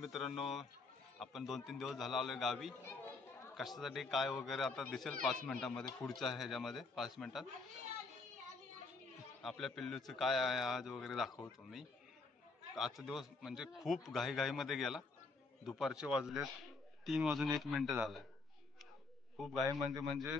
मित्रांनो, आपण 2-3 दिवस झाला आलोय गावी. कशासाठी काय वगैरे आता दिसेल 5 मिनिटांमध्ये, पुढच्या ह्याच्यामध्ये 5 मिनिटात आपल्या पिल्लूचं काय आहे आज वगैरे दाखवतो मी. आजचा दिवस म्हणजे खूप घाईमध्ये गेला. दुपारचे वाजले 3:01 झालं. खूप घाईमध्ये म्हणजे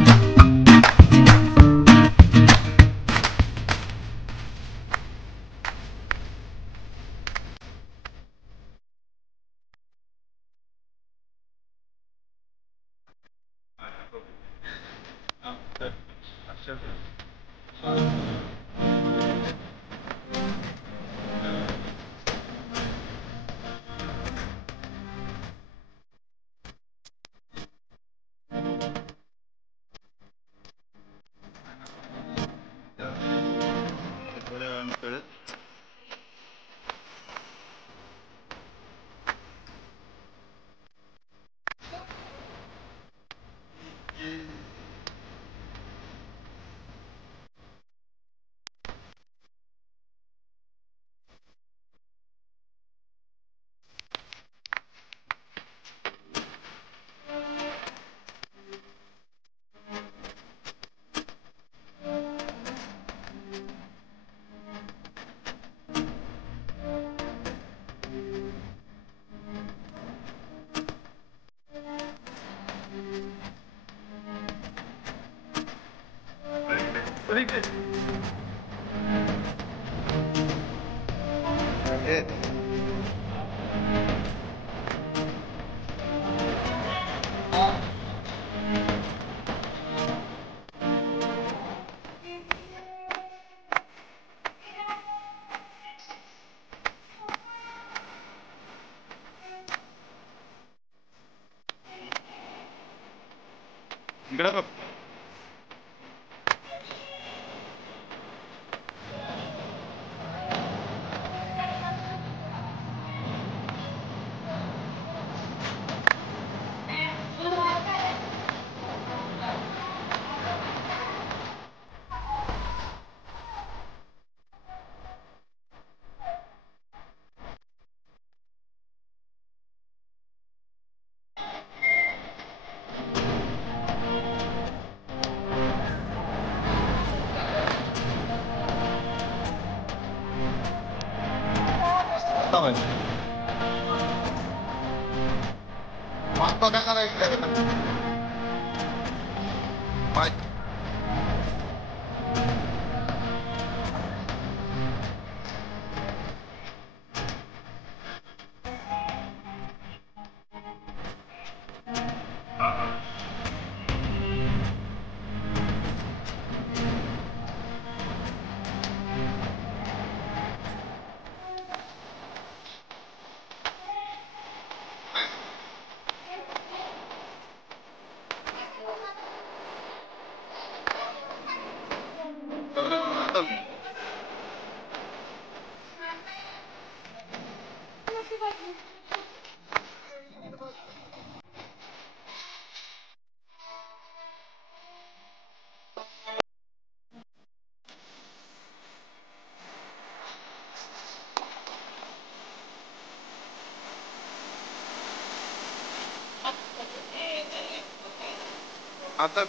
आता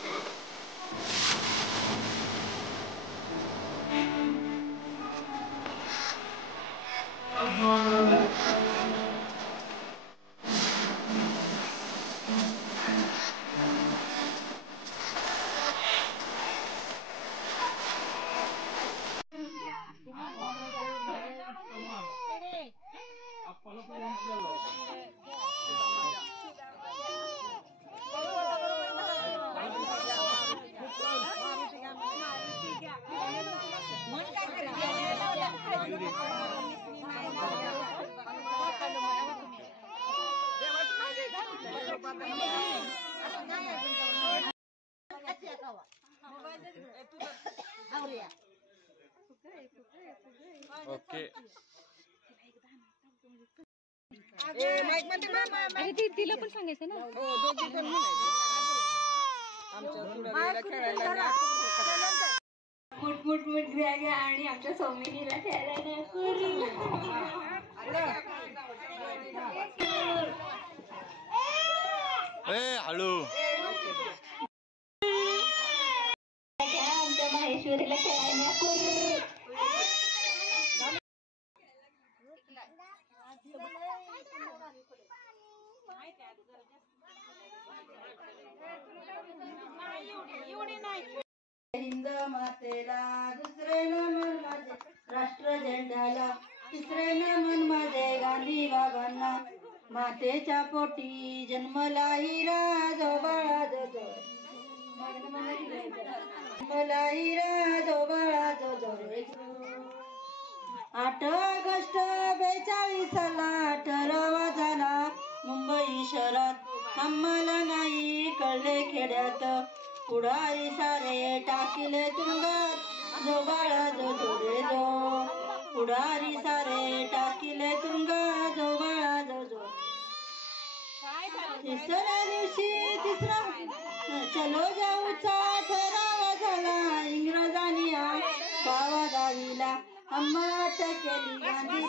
ओके तिला पण सांगायचं ना. मुठ घ्या आणि आमच्या सौमिनीला खेळायला ए हळू. आमच्या माहेश्वरीला खेळायला हिंद मातेला दुसरे नमन माझे, राष्ट्र झेंड्याला तिसरे नमन माझे, गांधी बाबांना मातेच्या पोटी जन्मला हिरा जो बाळा जो जो, जन्मला हिरा जो बाळा जो जो रे जो. 8 ऑगस्ट 42 ठरावा झाला मुंबई शहरात, आम्हाला नाही कळले खेड्यात, पुढारी सारे टाकिले तुरुंगात, जो बाळा जो जो रे जो. पुढारी सारे टाकिले तुरुंगात, जो बाळा जो जो. तिसऱ्या दिवशी तिसरा चलो जाऊचा ठराव झाला, इंग्रजांनी गावा गावीला आम्हा अटक केली, गांधी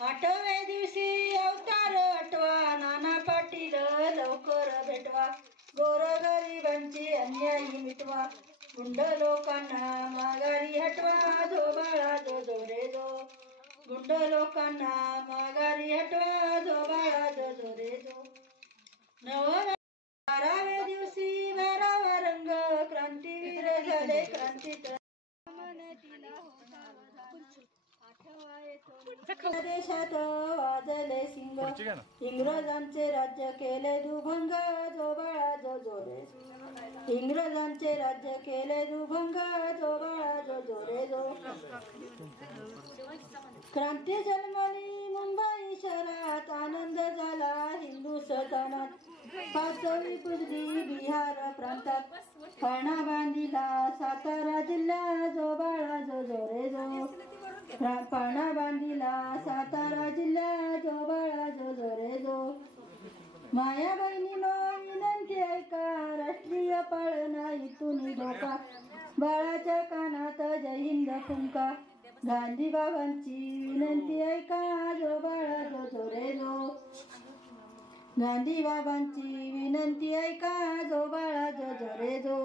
आठव्या दिवशी अवतार आठवा, नाना पाटील लवकर भेटवा, गोरगरिबांची अन्यायी मिटवा, गुंड लोकांना माघारी हटवा, जो बाळा जो जो रे जो. गुंड लोकांना माघारी हटवा, जो बाळा जो जो रे जो. 12व्या दिवशी 12वा रंग, क्रांतीवीर झाले क्रांतीत. देशात वाजले सिंग, इंग्रजांचे राज्य केले दुभंग, जो बाळा जो जो रे. इंग्रजांचे राज्य केले दुभंग, जो बाळा जो जो रे जो. क्रांती जन्मली मुंबई शहरात, आनंद झाला हिंदुस्थानात, पाचवी पुजली बिहार प्रांतात, पाळणा बांधिला सातारा जिल्हा, जो बाळा जो जो रे जो. पाळणा बांधिला सातारा जिल्हा, जो बाळा जो जो रे जो. माया बहिणीनो विनंती ऐका, राष्ट्रीय पाळणा इथून धोका, बाळाच्या कानात जय हिंद फुंका, गांधी बाबांची विनंती ऐका, जो बाळा जो जो रे जो. गांधी बाबांची विनंती ऐका, जो बाळा जो जो रे जो.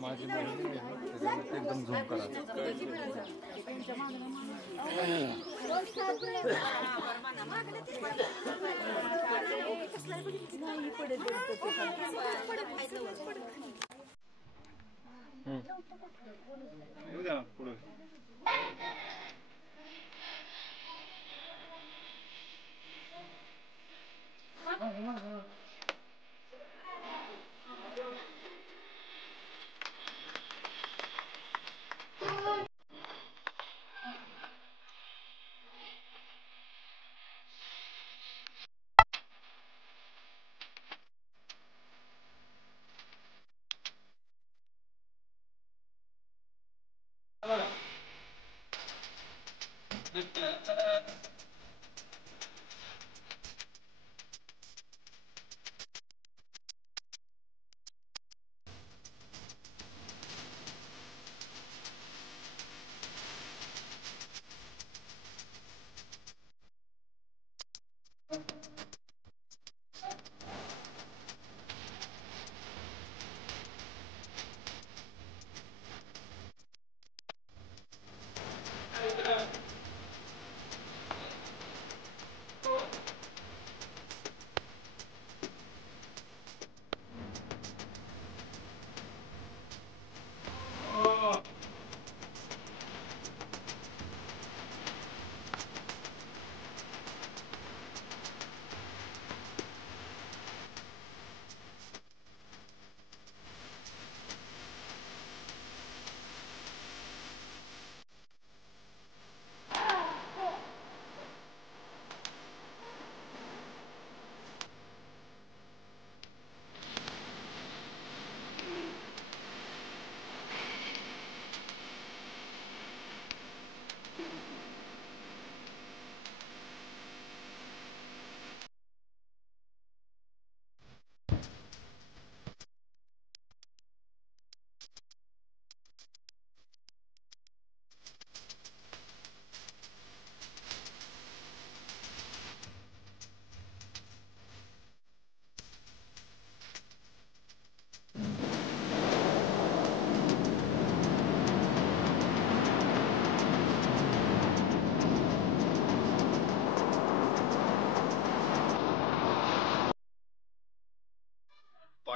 माझी एकदम झूम करा. येऊ द्या पुढे.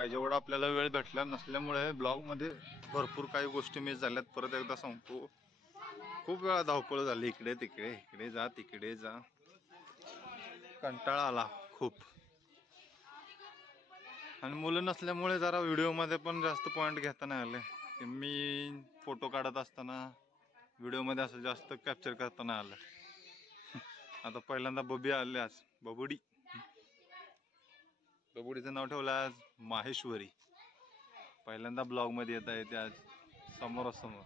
पाहिजे एवढा आपल्याला वेळ भेटला नसल्यामुळे ब्लॉग मध्ये भरपूर काही गोष्टी मिस झाल्यात. परत एकदा सांगतो, खूप वेळा धावपळ झाली, इकडे तिकडे, इकडे जा तिकडे जा, कंटाळा आला खूप. आणि मुलं नसल्यामुळे जरा व्हिडिओ मध्ये पण जास्त पॉइंट घेता नाही आले. मी फोटो काढत असताना व्हिडिओ मध्ये असं जास्त कॅप्चर करता नाही आलं. आता पहिल्यांदा बबी आले आज, बबुडी. बबुडीचं नाव ठेवलं आज माहेश्वरी. पहिल्यांदा ब्लॉग मध्ये येता येते आज समोरासमोर.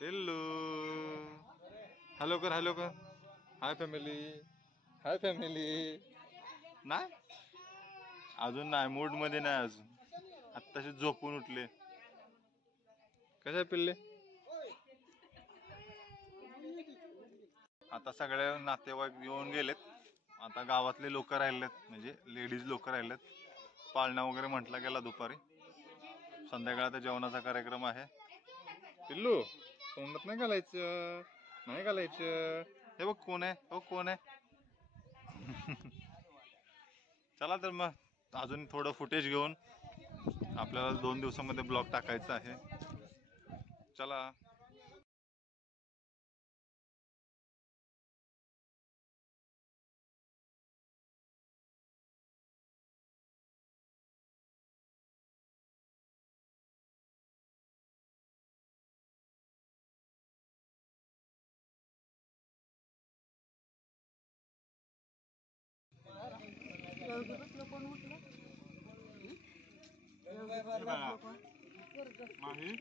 हेलो, हॅलो कर, हॅलो कर. Hi family, hi family. नाही अजून नाही, मूड मध्ये नाही अजून. आत्ताशी झोपून उठले. कसे पिल्ले? आता सगळे नातेवाईक येऊन गेलेत. आता गावातले लोक राहिलेत, म्हणजे लेडीज लोक राहिलेत. पाळणा वगैरे म्हटला गेला दुपारी. संध्याकाळचा जेवणाचा कार्यक्रम आहे. पिल्लू तोंडात नाही घालायचं, नाही घालायचं. हे बघ कोण आहे, हो कोण आहे. चला तर मग अजून थोडं फुटेज घेऊन आपल्याला 2 दिवसामध्ये ब्लॉग टाकायचा आहे. चला. माही